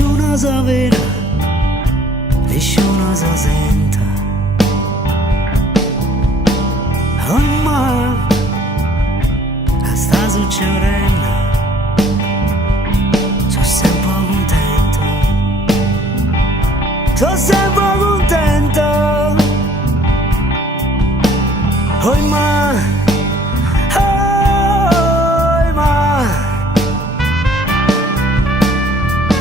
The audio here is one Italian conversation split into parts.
nessuno sa vera, nessuno sa senta. Ormai sta succedendo, sono sempre contento, sono sempre contento. Ormai, ormai,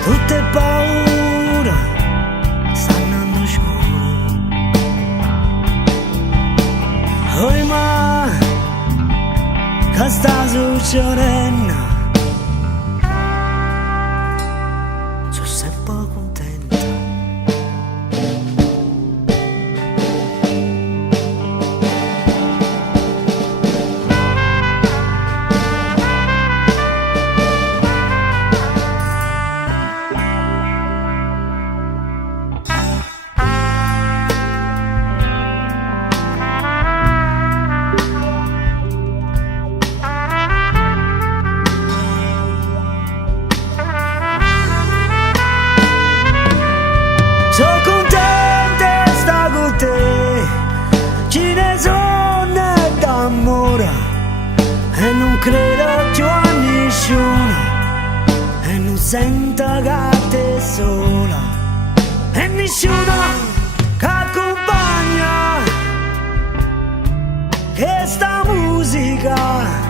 tutte paure stanno andando scure. Ormai che sta succedendo, sono sempre contento. Sono contenta di stare con te, ce ne sono d'amore e non credo più a nessuno, e non sento che te sola, e nessuno che accompagna questa musica.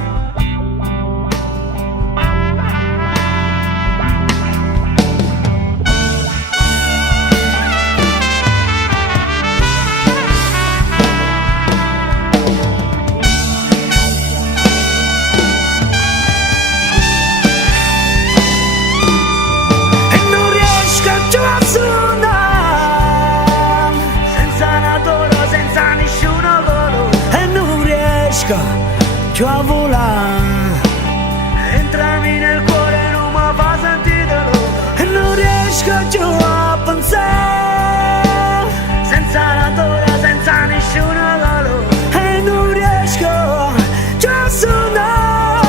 Ci a volare, entrami nel cuore, non mi fa sentire dolore, e non riesco più a pensare, senza la tua, senza nessuno valore, e non riesco più a suonare,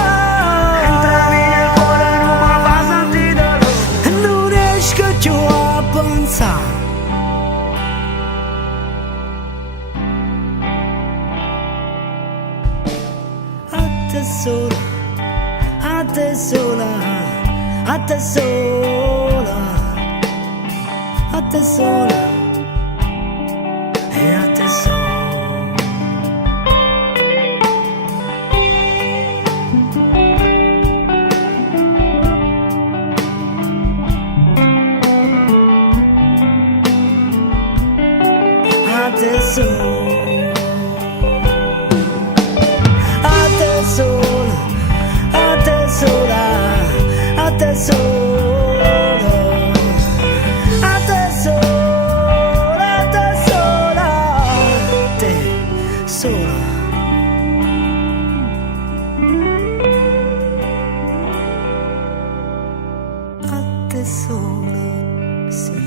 entrami nel cuore, non mi fa sentire dolore, e non riesco più a pensare. A te sola, a te sola, a te sola, a te sola e a te sola. A te sola. Sola, a te sola, a te sola, a te sola, a te sola, a te sola. A te sola, sì.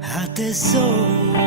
A te sola.